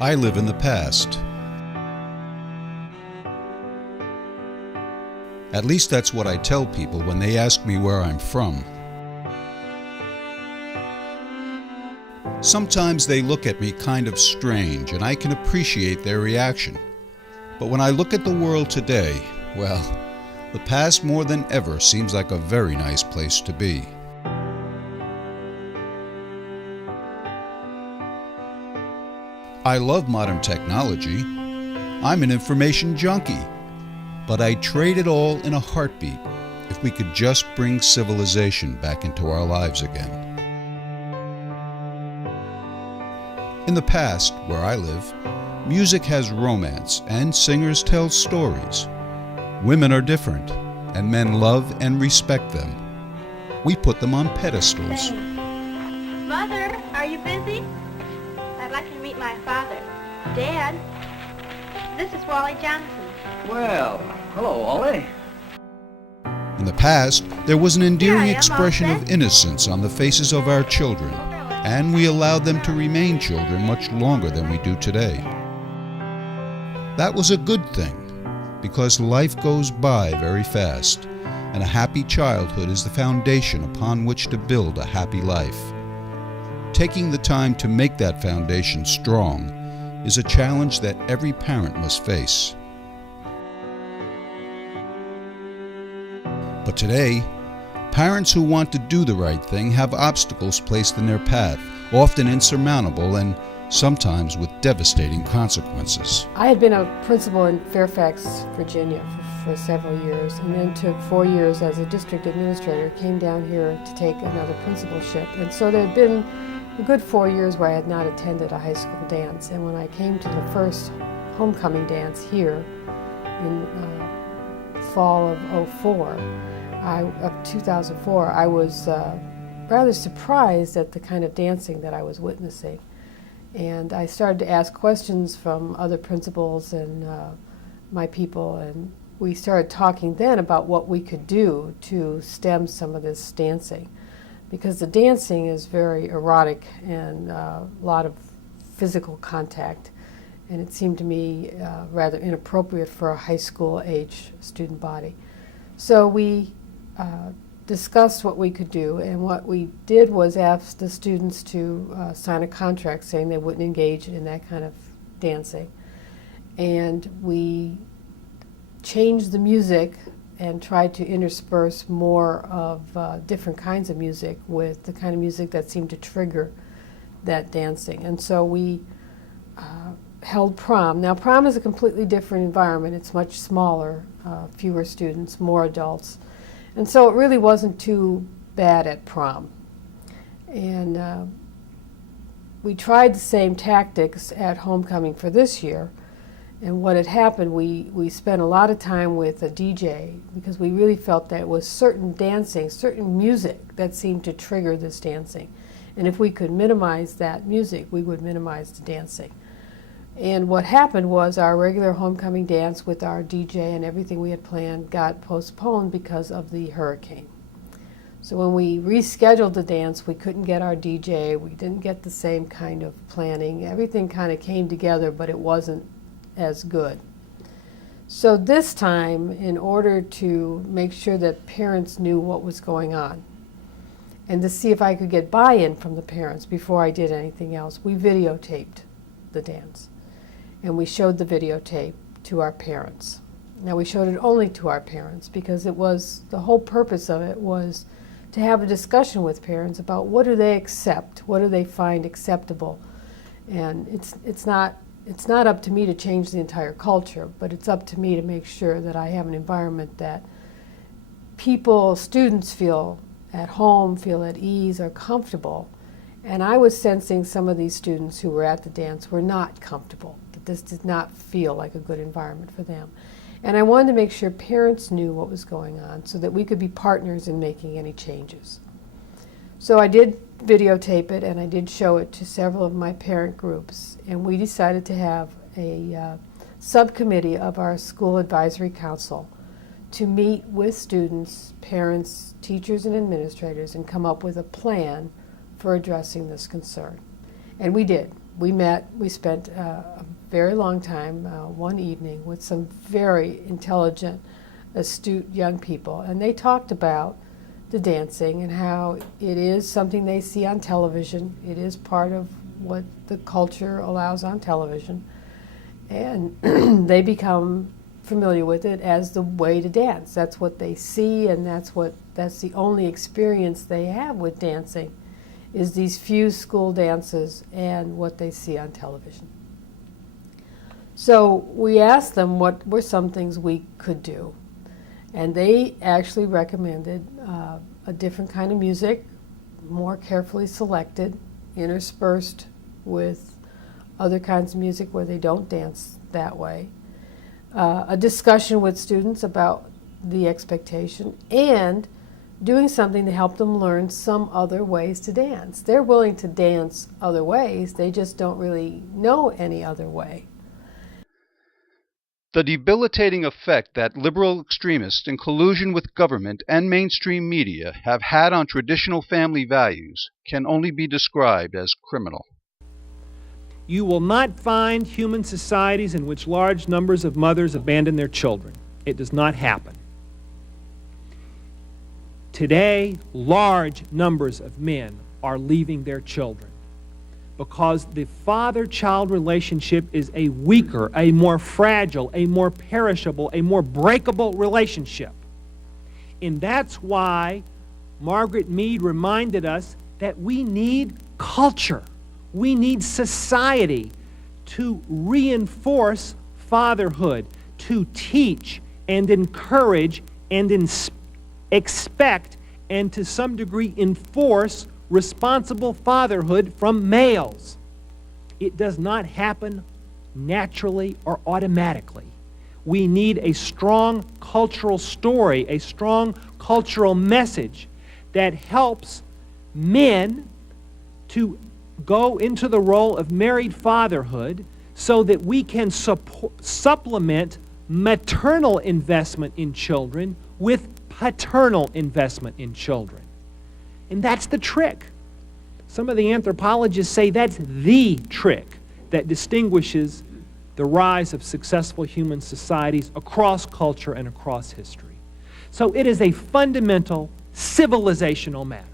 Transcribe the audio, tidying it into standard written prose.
I live in the past. At least that's what I tell people when they ask me where I'm from. Sometimes they look at me kind of strange, and I can appreciate their reaction. But when I look at the world today, well, the past more than ever seems like a very nice place to be. I love modern technology. I'm an information junkie. But I'd trade it all in a heartbeat if we could just bring civilization back into our lives again. In the past, where I live, music has romance and singers tell stories. Women are different, and men love and respect them. We put them on pedestals. Mother, are you busy? I'd like to meet my father. Dad, this is Wally Johnson. Well, hello, Wally. In the past, there was an endearing Here I am, expression all of set. innocence on the faces of our children, and we allowed them to remain children much longer than we do today. That was a good thing, because life goes by very fast, and a happy childhood is the foundation upon which to build a happy life. Taking the time to make that foundation strong is a challenge that every parent must face. But today, parents who want to do the right thing have obstacles placed in their path, often insurmountable and sometimes with devastating consequences. I had been a principal in Fairfax, Virginia for several years, and then took 4 years as a district administrator, came down here to take another principalship. And so there had been a good 4 years where I had not attended a high school dance. And when I came to the first homecoming dance here in fall of 2004, I was rather surprised at the kind of dancing that I was witnessing. And I started to ask questions from other principals and my people, and we started talking then about what we could do to stem some of this dancing, because the dancing is very erotic and a lot of physical contact, and it seemed to me rather inappropriate for a high school age student body. So we discussed what we could do, and what we did was ask the students to sign a contract saying they wouldn't engage in that kind of dancing. And we changed the music and tried to intersperse more of different kinds of music with the kind of music that seemed to trigger that dancing. And so we held prom. Now, prom is a completely different environment. It's much smaller, fewer students, more adults. And so it really wasn't too bad at prom. And we tried the same tactics at homecoming for this year. And what had happened, we spent a lot of time with a DJ because we really felt that it was certain dancing, certain music that seemed to trigger this dancing. And if we could minimize that music, we would minimize the dancing. And what happened was our regular homecoming dance with our DJ and everything we had planned got postponed because of the hurricane. So when we rescheduled the dance, we couldn't get our DJ, we didn't get the same kind of planning. Everything kind of came together, but it wasn't as good. So this time, in order to make sure that parents knew what was going on, and to see if I could get buy-in from the parents before I did anything else, we videotaped the dance. And we showed the videotape to our parents. Now, we showed it only to our parents because it was, the whole purpose of it was to have a discussion with parents about what do they accept, what do they find acceptable. And it's not up to me to change the entire culture, but it's up to me to make sure that I have an environment that people, students feel at home, feel at ease, are comfortable. And I was sensing some of these students who were at the dance were not comfortable, that this did not feel like a good environment for them. And I wanted to make sure parents knew what was going on so that we could be partners in making any changes. So I did videotape it, and I did show it to several of my parent groups, and we decided to have a subcommittee of our school advisory council to meet with students, parents, teachers, and administrators and come up with a plan for addressing this concern. And we did. we spent a very long time, one evening, with some very intelligent, astute young people, and they talked about the dancing and how it is something they see on television. It is part of what the culture allows on television, and they become familiar with it as the way to dance. That's what they see, and that's the only experience they have with dancing, is these few school dances and what they see on television. So we asked them what were some things we could do, and they actually recommended a different kind of music, more carefully selected, interspersed with other kinds of music where they don't dance that way, a discussion with students about the expectation, and doing something to help them learn some other ways to dance. They're willing to dance other ways, they just don't really know any other way. The debilitating effect that liberal extremists, in collusion with government and mainstream media, have had on traditional family values can only be described as criminal. You will not find human societies in which large numbers of mothers abandon their children. It does not happen. Today, large numbers of men are leaving their children because the father-child relationship is a weaker, a more fragile, a more perishable, a more breakable relationship. And that's why Margaret Mead reminded us that we need culture. We need society to reinforce fatherhood, to teach and encourage and expect and to some degree enforce responsible fatherhood from males. It does not happen naturally or automatically. We need a strong cultural story, a strong cultural message that helps men to go into the role of married fatherhood so that we can supplement maternal investment in children with paternal investment in children. And that's the trick. Some of the anthropologists say that's the trick that distinguishes the rise of successful human societies across culture and across history. So it is a fundamental civilizational matter.